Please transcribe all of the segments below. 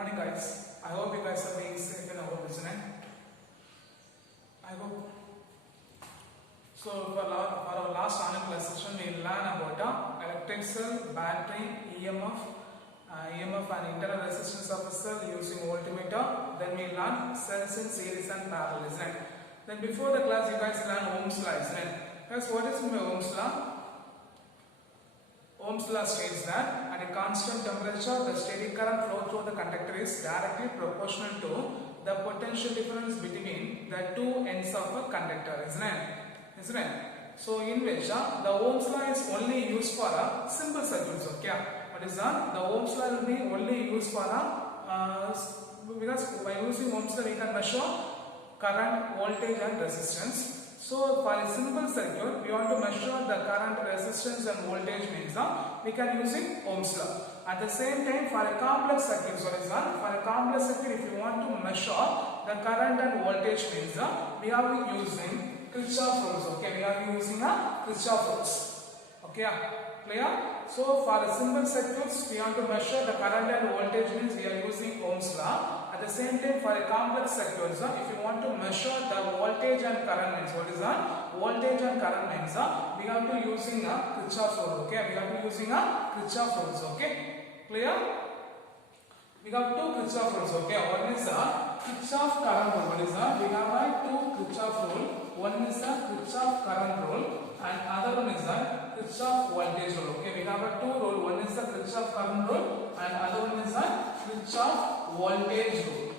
morning, guys. I hope you guys are being safe and home, isn't it? I hope. So for our last online class session, we learn about electric cell, battery, EMF and internal resistance of a cell using voltmeter. Then we learn cells in series and parallel, isn't it? Then before the class, you guys learn Ohm's law, isn't it? Guys, what is Ohm's law? Ohm's law states that at a constant temperature, the steady current flow through the conductor is directly proportional to the potential difference between the two ends of a conductor, isn't it? Isn't it? So in which the Ohm's law is only used for simple circuits, okay? What is that? The Ohm's law will be only used for because by using Ohm's law we can measure current, voltage and resistance. So for a simple circuit, we want to measure the current, resistance and voltage means we can using Ohm's law. At the same time, for a complex circuit, for a complex circuit, if you want to measure the current and voltage means we are using Kirchhoff rules. Okay, we are using Kirchhoff rules. Okay, clear? So for a simple circuits, we want to measure the current and voltage means we are using Ohm's law. At the same time, for a complex circuits, if you want to measure the voltage and current means, what is that? Voltage and current means we have to using Kirchhoff rule. Okay, we have to using Kirchhoff rules. Okay, clear? We have two Kirchhoff rules. Okay, one is Kirchhoff current rule. What is that? We have two Kirchhoff rule. One is Kirchhoff current rule, and other one is Kirchhoff voltage rule. Okay, we have two rule. One is the Kirchhoff current rule, and other one is Kirchhoff voltage rule.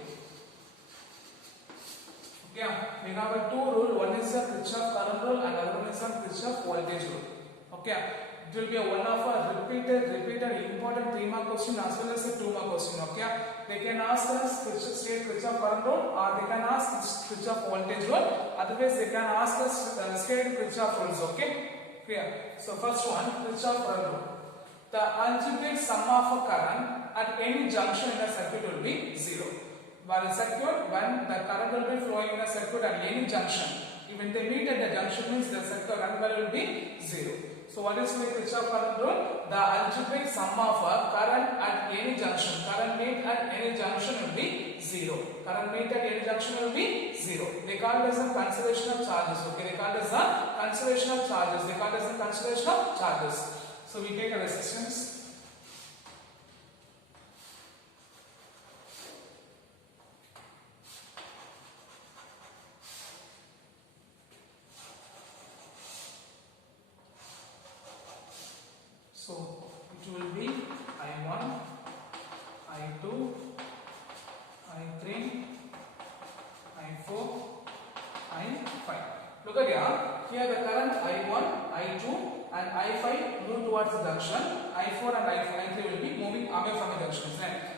Okay, we have two rule. One is the Kirchhoff current rule, and other one is the Kirchhoff voltage rule. Okay, it will be one of a repeated important 3-mark question as well as a 2-mark question. Okay, they can ask us state Kirchhoff current rule, or they can ask Kirchhoff voltage rule. Otherwise, they can ask us state Kirchhoff rules. Okay, clear? So first one, Kirchhoff current rule. The algebraic sum of a current at any junction in a circuit will be 0. While a circuit, when the current will be flowing in a circuit at any junction, even they meet at the junction means the circuit current value will be 0. So what is the Kirchhoff current rule? The algebraic sum of a current at any junction, current meet at any junction will be 0. Current meet at any junction will be 0. They call it as a conservation of charges. Okay, they call it as a conservation of charges. They call it as a conservation of charges. So we take a resistance. So it will be I1, I2, I3, I4, I5. Look at here the current I1, I2 and I5 move towards the junction. I4 and I3 will be moving away from the junction.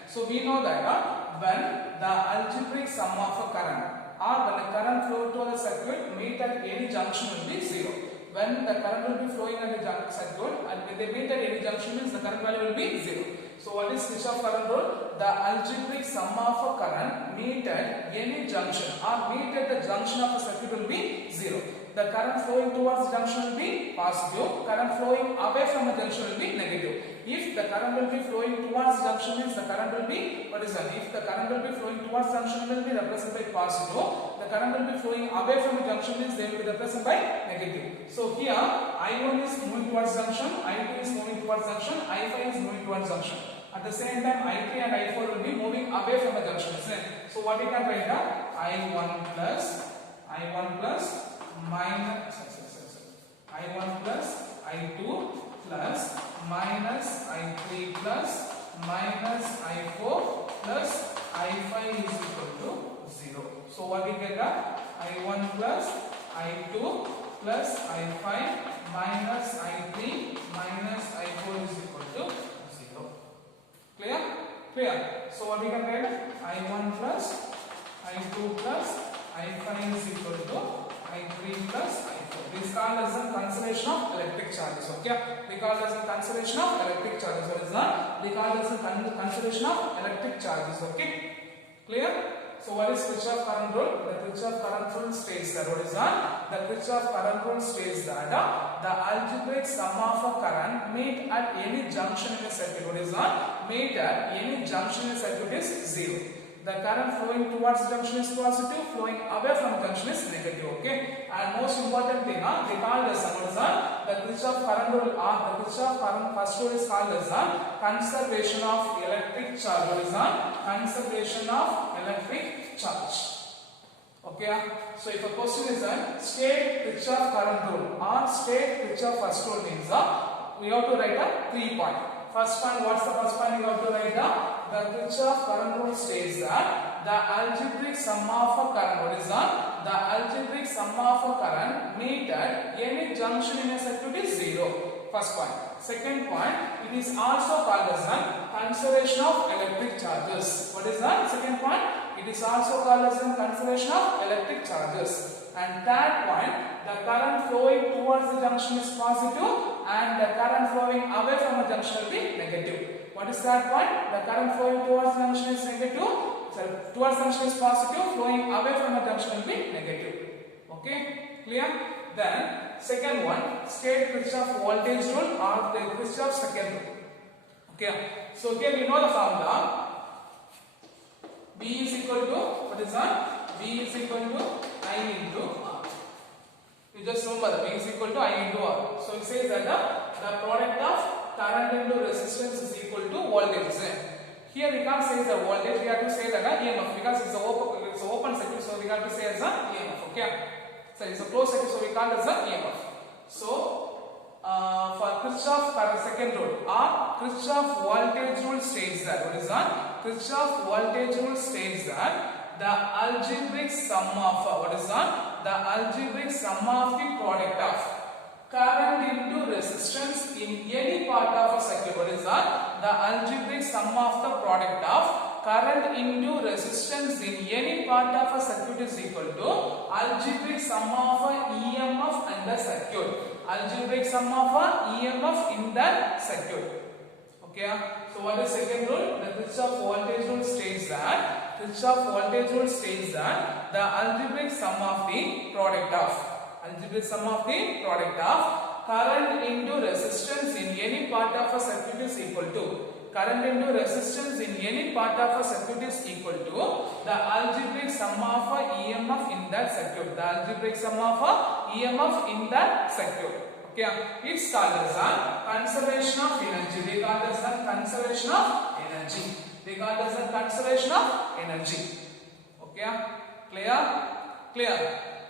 So we know that when the algebraic sum of a current or when the current flow to the circuit meet at any junction will be 0. When the current will be flowing at the circuit and when they meet at any junction means the current value will be 0. So what is Kirchhoff current rule? The algebraic sum of a current meet at any junction or meet at the junction of a circuit will be 0. The current flowing towards the junction will be positive, current flowing away from the junction will be negative. If the current will be flowing towards the junction means the current will be, what is that? If the current will be flowing towards the junction will be represented by positive, the current will be flowing away from the junction means they will be represented by negative. So here I1 is moving towards junction, I2 is moving towards junction, I5 is moving towards junction. At the same time I3 and I4 will be moving away from the junction. So what we can write down? I1 plus minus I1 plus I2 plus minus I3 plus minus I4 plus I5 is equal to 0. So what we get? I1 plus I2 plus I5 minus I3 minus I4 is equal to 0. Clear? Clear. So what we can write? I1 plus I2 plus I5 is equal to I3 plus I4. This is called as a conservation of electric charges. Okay, we call it as a conservation of electric charges. What is that? We call it as a conservation of electric charges. Okay, clear? So what is Kirchhoff current rule? The Kirchhoff current rule states that what is that? The Kirchhoff current rule states that the algebraic sum of a current meet at any junction in a circuit. What is that? Meet at any junction in a circuit is 0. The current flowing towards the junction is positive, flowing away from the junction is negative. Okay. And most important thing, they call this what is that? The Kirchhoff current rule, the Kirchhoff current first rule is called as conservation of electric charge. What is that? Conservation of electric charge. Okay. So if a question is state Kirchhoff current rule or state Kirchhoff first rule means we have to write a 3 point. First point, what's the first point you have to write down? The Kirchhoff current rule states that the algebraic sum of a current, what is that? The algebraic sum of a current meet at any junction in a circuit is 0. First point. Second point, it is also called as conservation of electric charges. What is that? Second point, it is also called as conservation of electric charges. And third point, the current flowing towards the junction is positive and the current flowing away from the junction will be negative. What is that point? The current flowing towards the junction is negative, towards the junction is positive, flowing away from the junction will be negative. Okay, clear? Then second one, state Kirchhoff voltage rule or the Kirchhoff second rule. Okay, so here we know the formula. V is equal to, what is that? V is equal to I into R. You just remember that V is equal to I into R. So it says that the product of current into resistance is equal to voltage. Here we can't say the voltage, we have to say that EMF because it's an open circuit, so we have to say as a EMF. Okay, so it's a closed circuit, so we call it as a EMF. So for Kirchhoff second rule or Kirchhoff voltage rule states that what is that? Kirchhoff voltage rule states that the algebraic sum of what is that? The algebraic sum of the product of current into resistance in any part of a circuit. What is that? The algebraic sum of the product of current into resistance in any part of a circuit is equal to algebraic sum of a EMF and the circuit. Algebraic sum of a EMF in the circuit. Okay. So what is second rule? The Kirchhoff voltage rule states that the algebraic sum of the product of current into resistance in any part of a circuit is equal to current into resistance in any part of a circuit is equal to the algebraic sum of a EMF in that circuit. The algebraic sum of a EMF in that circuit. Okay, it's called as conservation of energy. They call it as conservation of energy. Okay, clear.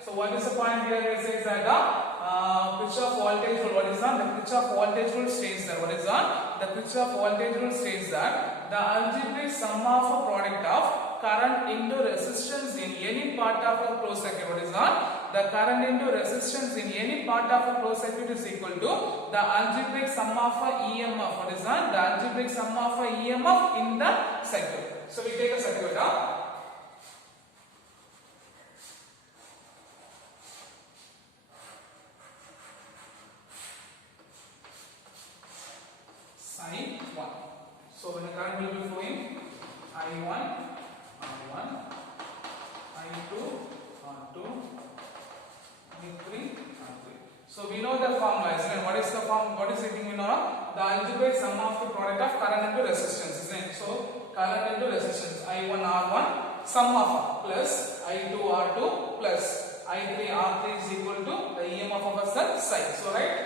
So what is the point here? It says that Kirchhoff voltage rule. What is that? The Kirchhoff voltage rule states that what is that? The Kirchhoff voltage rule states that the algebraic sum of a product of current into resistance in any part of a closed circuit. What is that? The current into resistance in any part of a closed circuit is equal to the algebraic sum of a EMF. What is that? The algebraic sum of a EMF in the circuit. So we take a circuit. Psi 1. So when the current will be flowing, I1, R1, I2, R2, I3, R3. So we know the formula, isn't it? What is the form? What is it we know? The algebraic sum of the product of current into resistance, isn't it? So current into resistance, I1, R1, sum of plus I2, R2 plus I3, R3 is equal to the EMF of a side. So right,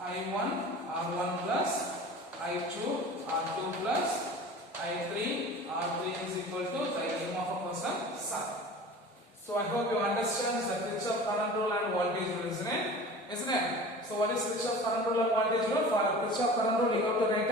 I1, R1 plus I2, R2 plus I3, R3 is equal to the EMF of a side. So I hope you understand the Kirchhoff current rule and voltage rule, isn't it? So what is Kirchhoff current rule and voltage rule? For Kirchhoff current rule, you have to write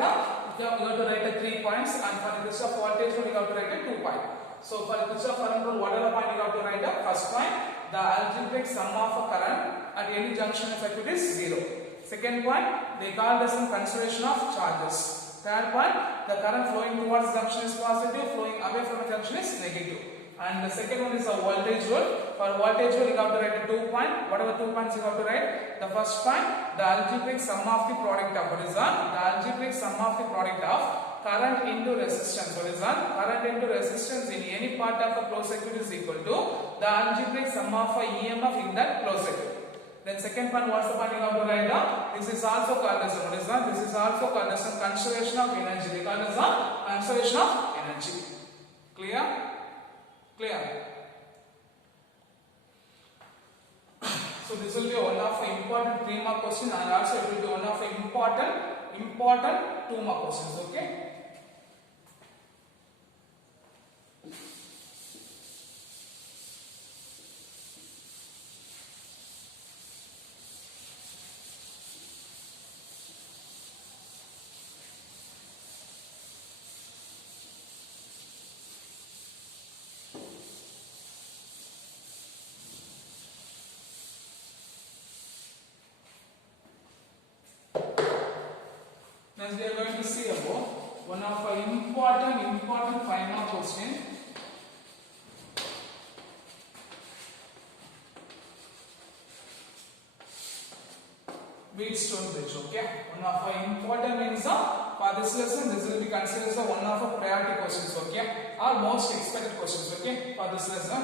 3 points, and for the Kirchhoff voltage rule, you have to write 2 points. So for Kirchhoff current rule, whatever point you have to write up, first point, the algebraic sum of a current at any junction of circuit is 0. Second point, they call this conservation of charges. Third point, the current flowing towards the junction is positive, flowing away from the junction is negative. And the second one is the voltage rule. For voltage rule, you have to write 2 points. Whatever 2 points you have to write. The first point, the algebraic sum of the product of what is that? The algebraic sum of the product of current into resistance. What is that? Current into resistance in any part of a closed circuit is equal to the algebraic sum of a EMF in that closed circuit. Then second part, what's the part you have to write down? This is also called as what is that? This is also called as a conservation of energy. We call it as a conservation of energy. Clear? Clear? So this will be one of the important 3 mark question, and also it will be one of the important 2 mark questions. Okay. Next we are going to see about one of our important 5 mark question. Wheatstone bridge. Okay, one of our important means for this lesson this will be considered as one of our priority questions. Okay, or most expected questions. Okay, for this lesson.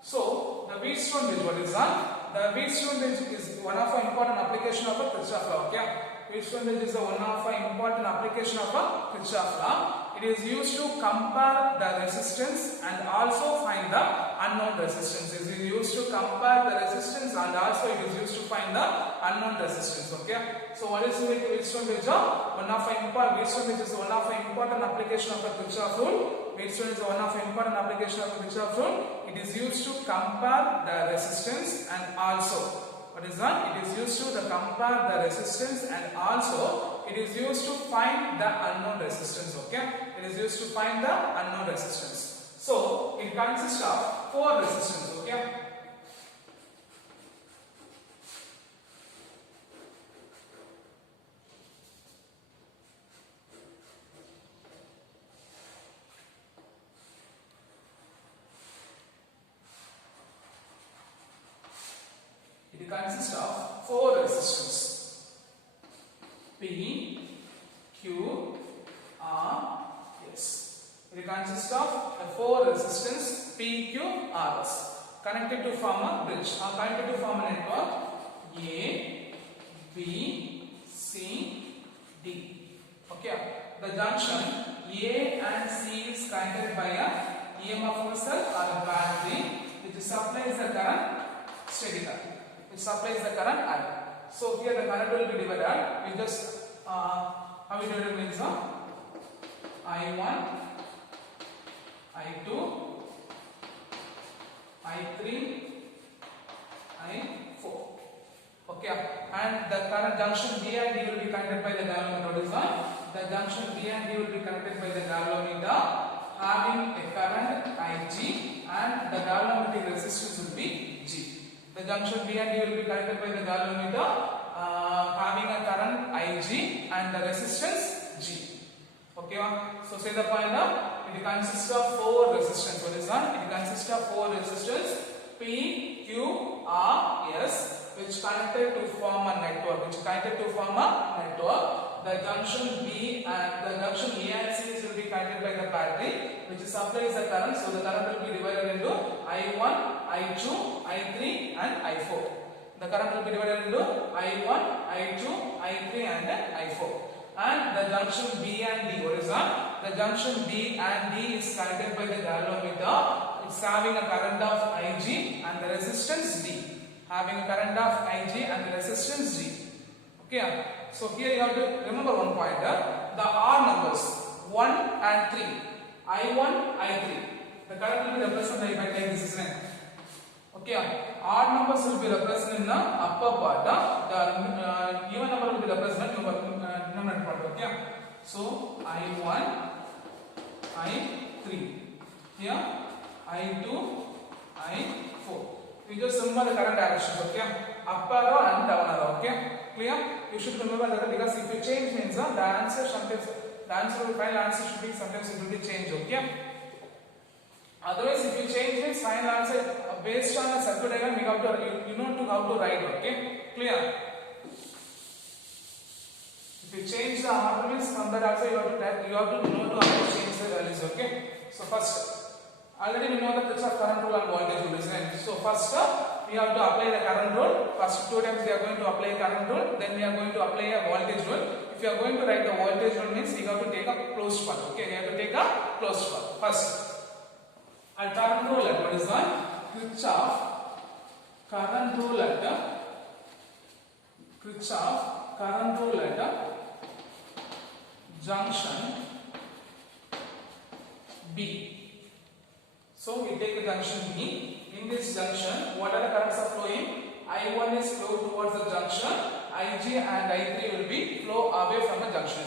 So the Wheatstone bridge, what is that? The Wheatstone bridge is one of our important application of a Kirchhoff law. Okay. Wheatstone bridge is one of the important application of a Kirchhoff law. It is used to compare the resistance and also find the unknown resistance. It is used to compare the resistance and also it is used to find the unknown resistance. Okay. So what is Wheatstone bridge? Wheatstone bridge is one of the important application of a Kirchhoff rule. Wheatstone is one of the important application of a Kirchhoff rule. It is used to compare the resistance and also. What is that? It is used to compare the resistance and also it is used to find the unknown resistance. Okay, it is used to find the unknown resistance. So it consists of 4 resistance. Okay. It consists of 4 resistors: P, Q, R, S. It consists of 4 resistors P, Q, R, S connected to form a bridge or connected to form a network A, B, C, D. Okay. The junction A and C is connected by a EMF cell or a battery which supplies the current steady current. It supplies the current I. So here the current will be divided. We just how we divided means I1, I2, I3, I4. Okay, and the current junction B and D will be connected by the galvanometer. The junction B and D will be connected by the galvanometer having a current Ig and the galvanometric resistance will be G. The junction B and D will be connected by the galvanometer having a current Ig and the resistance G. Okay, so say the point it consists of 4 resistors. What is that? It consists of 4 resistors P, Q, R, S which connected to form a network. The junction B and the junction A and C will be connected by the battery which supplies the current. So the current will be divided into I1, I2, I3 and I4. The current will be divided into I1, I2, I3 and I4. And the junction B and D, what is that? The junction B and D is connected by the galvanometer. It's having a current of Ig and the resistance D. Having a current of Ig and the resistance G. Okay. So here you have to remember one pointer. The R numbers 1 and 3. I1, I3. The current will be represented by this, isn't it? Okay. R numbers will be represented in the upper part. The even number will be represented in the numerator part. Okay. So I1, I3. Here I2, I4. You just remember the current directions. Okay. Up arrow and down arrow. Okay. Clear? You should remember that because if you change means the answer sometimes final answer should be sometimes it will be changed. Okay. Otherwise, if you change means final answer based on a circuit diagram, you know how to write. Okay. Clear? If you change the order means from that also you have to know to how to change the values. Okay. So first, already we know that this is current rule and voltage rule, isn't it? So first we have to apply the current rule. First 2 times we are going to apply current rule. Then we are going to apply a voltage rule. If you are going to write the voltage rule means we have to take a closed path. Okay, we have to take a closed path. First, a current rule at what is one? Kirchhoff current rule at Kirchhoff current rule at junction B. So we take the junction B. In this junction, what are the currents are flowing? I1 is flow towards the junction. Ig and I3 will be flow away from the junction.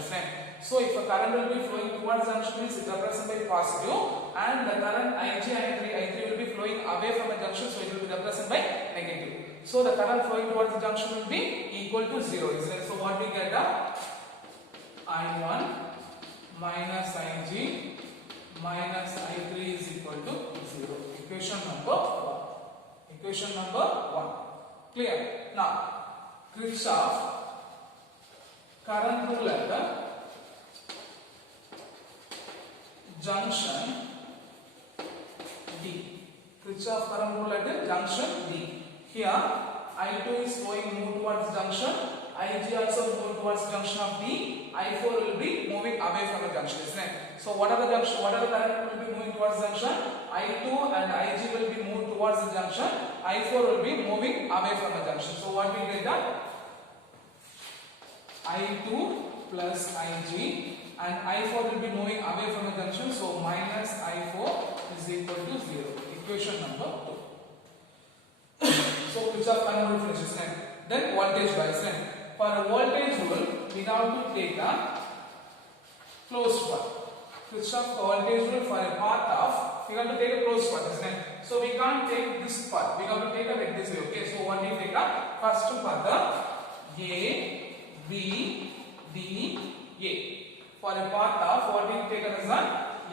So if a current will be flowing towards junction means it represented by positive, and the current Ig and I3 will be flowing away from the junction, so it will be represented by negative. So the current flowing towards the junction will be equal to 0. So what we get? I1 minus Ig minus I3 is equal to 0. Equation number 1. Equation number 1. Clear? Now, Kirchhoff current rule at the junction D. Kirchhoff current rule at the junction D. Here, I2 is move towards junction. Ig also move towards junction of D. I4 will be moving away from the junction, isn't it? So what are the junction? What are the current will be moving towards junction? I2 and Ig will be moved towards the junction. I4 will be moving away from the junction. So what we get? I2 plus Ig and I4 will be moving away from the junction. So minus I4 is equal to 0. Equation number 2. So Kirchhoff current rule finishes. Then voltage wise. For a voltage rule, we have to take a closed path. Kirchhoff voltage rule for a path of, we have to take a closed path, isn't it? So we can't take this path. We have to take a like this way. Okay. So what we take a first path A, B, D, A. For a path of what we take as A,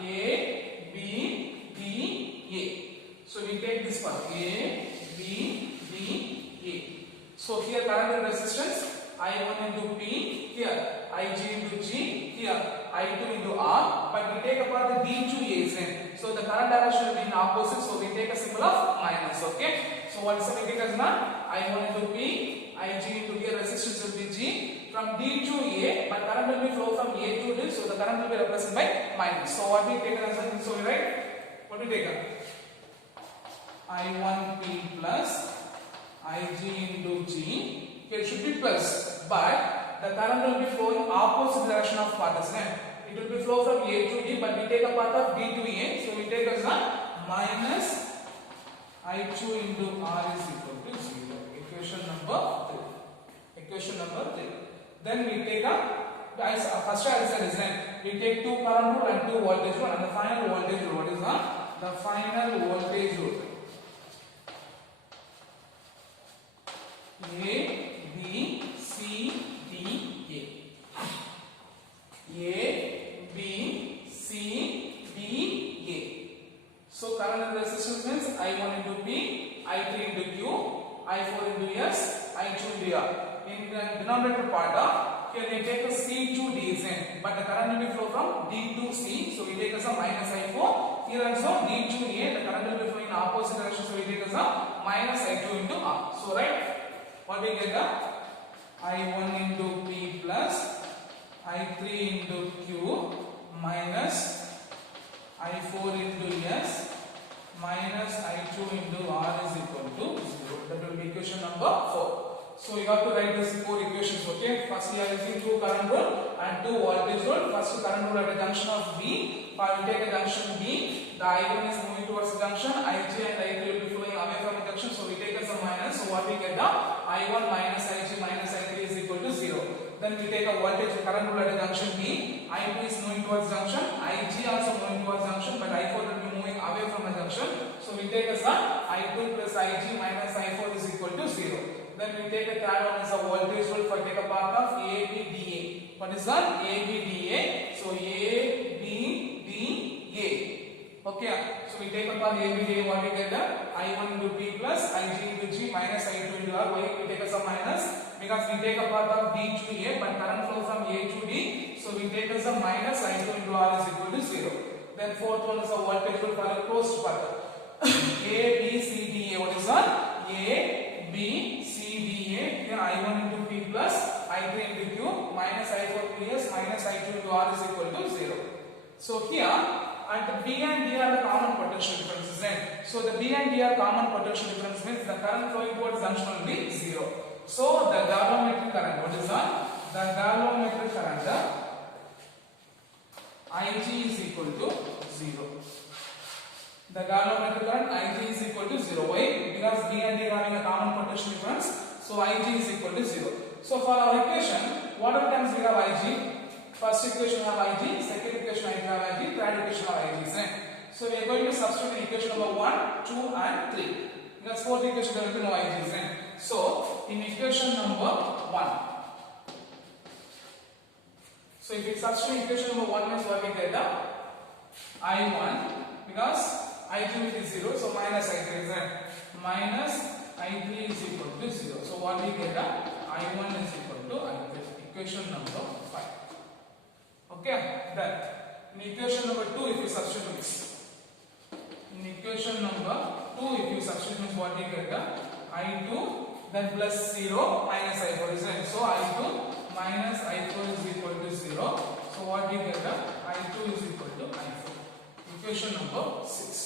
B, D, A. So we take this path A, B, D, A. So here current and resistance I1 into P, here Ig into G, here I2 into R, but we take apart the D to A. So the current direction will be in opposite, so we take a symbol of minus. Okay. So what is the we take as I1 into P, Ig into here resistance will be G, from D to A, but current will be flow from A to D, so the current will be represented by minus. So what we take as so we write, what we take I1P plus Ig into G. Here it should be plus, but the current will be flowing opposite direction of path, isn't it? It will be flow from A to D, but we take a path of D to A, so we take as minus I2 into R is equal to 0. Equation number 3. Equation number 3. Then we take first I said, isn't it? We take 2 current rule and 2 voltage rule, and the final voltage rule. What is the final voltage rule? A, B, C, D, A. A, B, C, D, A. So current and resistance means I1 into P, I3 into Q, I4 into S, I2 into R. In the denominator part, here we take a C to D, but the current will be flow from D to C, so we take as a minus I4. Here also D to A, the current will be flowing in opposite direction, so we take as a minus I2 into R. So right, what we get? I1 into P plus I3 into Q minus I4 into S minus I2 into R is equal to 0. That will be equation number 4. So you have to write these 4 equations. Okay. First we are using 2 current rule and 2 voltage rule. First current rule at the junction of B. We take a junction B. The I1 is moving towards the junction. Ig and I3 will be flowing away from the junction. So we take as a minus. So what we get? I1 minus Ig minus I3 is equal to 0. Then we take a voltage current rule at the junction B. I2 is moving towards junction. Ig also moving towards junction, but I4 will be moving away from the junction. So we take as I2 plus Ig minus I4 is equal to 0. Then we take a third one as a voltage rule for take a part of ABDA. What is that? ABDA. So ABDA. Okay. So we take a part ABDA. What we get? I1 into P plus Ig into G minus I2 into R. Why we take as a minus? because we take a path of B to A, but current flow from A to D, so we take as a minus I2 into R is equal to 0. Then fourth one is a voltage for a closed path. A, B, C, D, A. What is one? A, B, C, D, A. Here I1 into P plus I3 into Q minus I4 PS minus I2 into R is equal to 0. So here at B and D are the common potential differences, right? So the B and D are common potential difference means the current flowing towards junction will be 0. So the galvanometric current, what is that? The galvanometric current Ig is equal to 0. The galvanometric current Ig is equal to 0. Why? Because B and D are having a common potential difference, so Ig is equal to 0. So for our equation, what are the terms we have Ig? First equation have Ig, second equation I have Ig, third equation have Ig, right? So we are going to substitute in equation number 1, 2 and 3. Because fourth equation there will be no Ig, right? So in equation number 1. So if we substitute equation number 1 means what we get the I1 because I2 is 0, so minus I3 is right? Minus I3 is equal to 0. So what we get the I1 is equal to I3. Equation number 5. Okay, then in equation number 2 if you substitute this. In equation number 2 if you substitute means what we get the I2 then plus 0 minus I4 is right? So I2 minus I4 is equal to 0. So what we get the I2 is equal to I4. Equation number 6.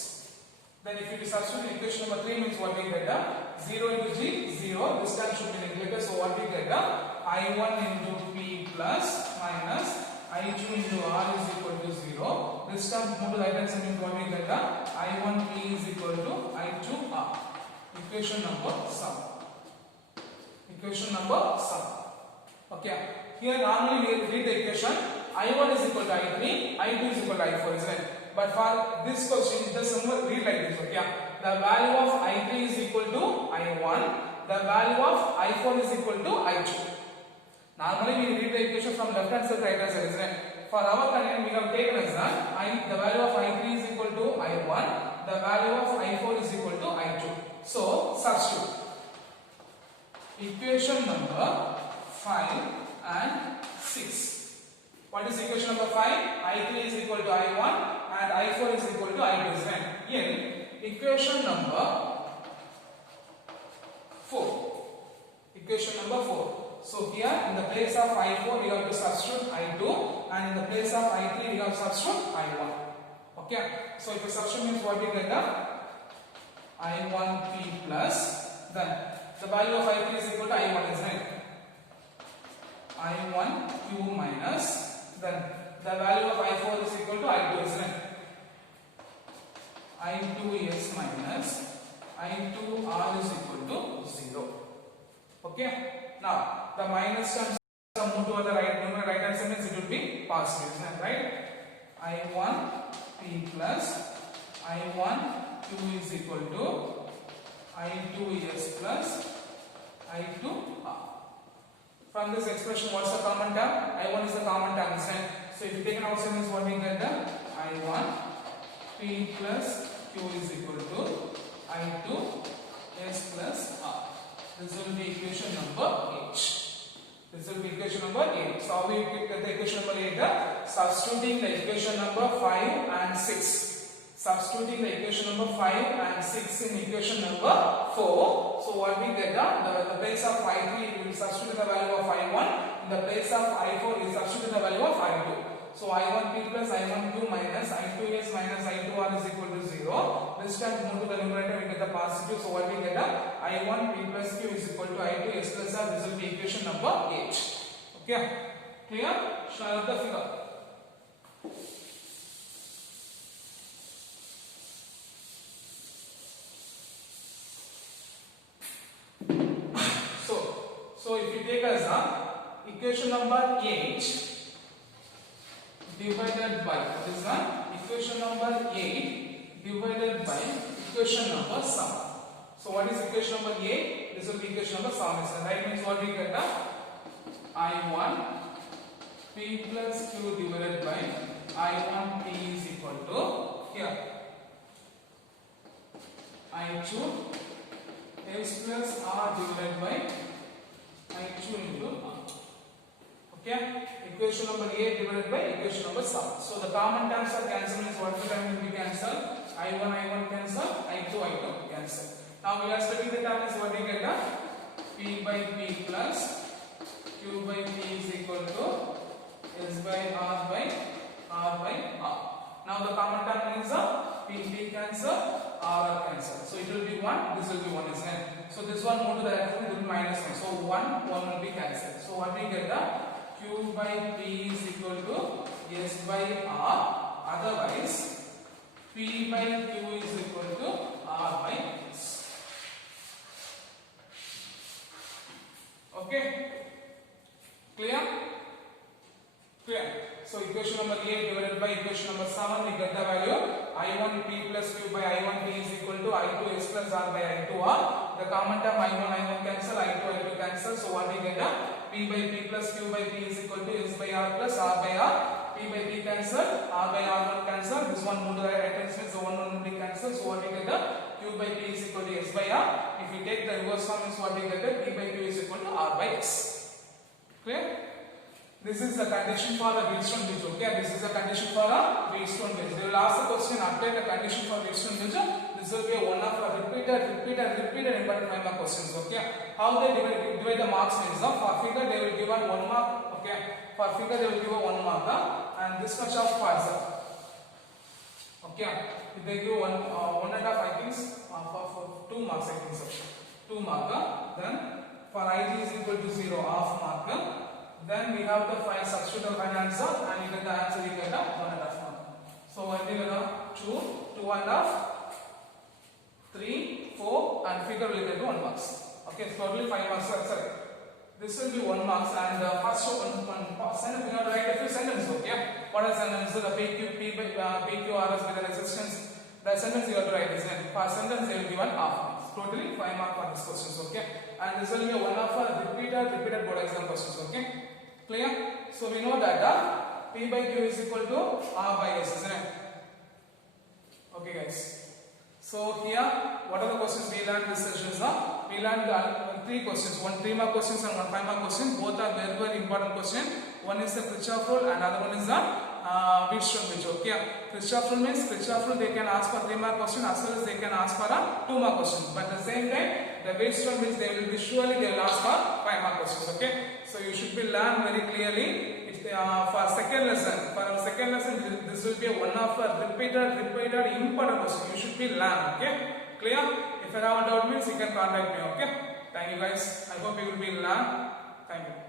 Then if you substitute in equation number 3 means what we get the 0 into G 0. This time should be neglected. So what we get the I1 into P plus minus I2 into R is equal to 0. This term move to the right hand side means what we get the I1P is equal to I2R. Equation number 7. Equation number 7. Okay. Here normally we read the equation I1 is equal to I3, I2 is equal to I4, isn't it? But for this question, just read like this. Okay. The value of I3 is equal to I1. The value of I4 is equal to I2. Normally we read the equation from left hand side to right hand side, isn't it? For our convenience, we have taken as the value of I3 is equal to I1. The value of I4 is equal to I2. So substitute. Equation number 5 and 6. What is equation number 5? I3 is equal to I1 and I4 is equal to I2, isn't it? In equation number 4. Equation number 4. So here in the place of I4 we have to substitute I2 and in the place of I3 we have to substitute I1. Okay. So if you substitute means what we get the I1P plus then the value of I3 is equal to I1 isn't it? I1Q minus then the value of I4 is equal to I2 isn't it? I2S minus I2R is equal to 0. Okay. Now the minus terms move to the right hand side means it will be positive, isn't it? Right? I1P plus I1Q is equal to I2S plus I2R. From this expression, what's the common term? I1 is the common term, isn't it? So if you take an outside means what we get the I1P plus Q is equal to I2S plus R. This will be equation number 8. This will be equation number 8. So how we get the equation number 8? Substituting the equation number 5 and 6. Substituting the equation number 5 and 6 in equation number 4. So what we get the place of I3 we will substitute the value of I1. In the place of I4 we will substitute the value of I2. So I1P plus I1Q minus I2S minus I2R is equal to 0. This time move to the numerator we get the positive. So what we get I1P plus Q is equal to I2S plus R. This will be equation number 8. Okay. Clear? Show out the figure. So if you take as equation number 8 divided by this one, equation number 8 divided by equation number 7. So what is equation number 8? This will be equation number 7. So right means what we get I1 P plus Q divided by I1 P is equal to here I2 S plus R divided by I2 equation number 8 divided by equation number 7. So the common terms are cancelled means what term will be cancelled? I1 cancel, I2 cancel. Now we are studying the term is what we get? P by P plus Q by P is equal to S by R by R. Now the common term is P cancel, R cancel. So it will be 1, this will be 1, isn't it? So this one move to the right side, it will be minus 1. So 1 will be cancelled. So what we get? Q by P is equal to S by R. Otherwise, P by Q is equal to R by S. Okay? Clear? Clear. So equation number 8 divided by equation number 7, we get the value I1 P plus Q by I1 P is equal to I2 S plus R by I2 R. The common term I1 cancel, I2 cancel. So what we get? P by P plus Q by P is equal to S by R plus R by R. P by P cancel, R by R1 cancel. This one move to the right hand side, so one will be cancelled. So what we get? Q by P is equal to S by R. If we take the reverse form, is what we get? P by Q is equal to R by S. Clear? This is the condition for the Wheatstone bridge. Okay, this is the condition for a Wheatstone bridge. They will ask the question, apply the condition for Wheatstone bridge. This will be one of the repeated important 5 mark questions. Okay, how they divide the marks means for figure they will give 1 mark. Okay, for figure they will give 1 mark and this much of points. Okay, if they give one and a half, I think for 2 marks, I think so. 2 mark. Then for IG is equal to 0, half mark. Then we have to find substitute of an answer and you get the answer, you get a 1.5 mark. So what we get 2, 2.5, 3, 4 and figure will get 1 marks. Okay, so totally 5 marks. Sorry. This will be 1 marks and first one sentence, we have to write a few sentences. Okay, what is sentence? The PQRS with the resistance. The sentence you have to write is first sentence they will give 1 half marks. Totally 5 marks for this questions. Okay, and this will be one of our repeated board exam questions. Okay. Clear? So we know that P by Q is equal to R by S, isn't it? Okay guys. So here, what are the questions we learned this session? We learned 3 questions. 1 3 mark questions and 1 5 mark question. Both are very important question. One is the Kirchhoff rule and other one is the Wheatstone bridge. Okay. Kirchhoff rule means they can ask for 3 mark question as well as they can ask for a 2 mark question. But at the same time, the Wheatstone bridge they will ask for 5 mark questions. Okay. So you should be learn very clearly. For second lesson, this will be one of the repeated important question. You should be learn. Okay, clear? If you have a doubt, means you can contact me. Okay. Thank you guys. I hope you will be learn. Thank you.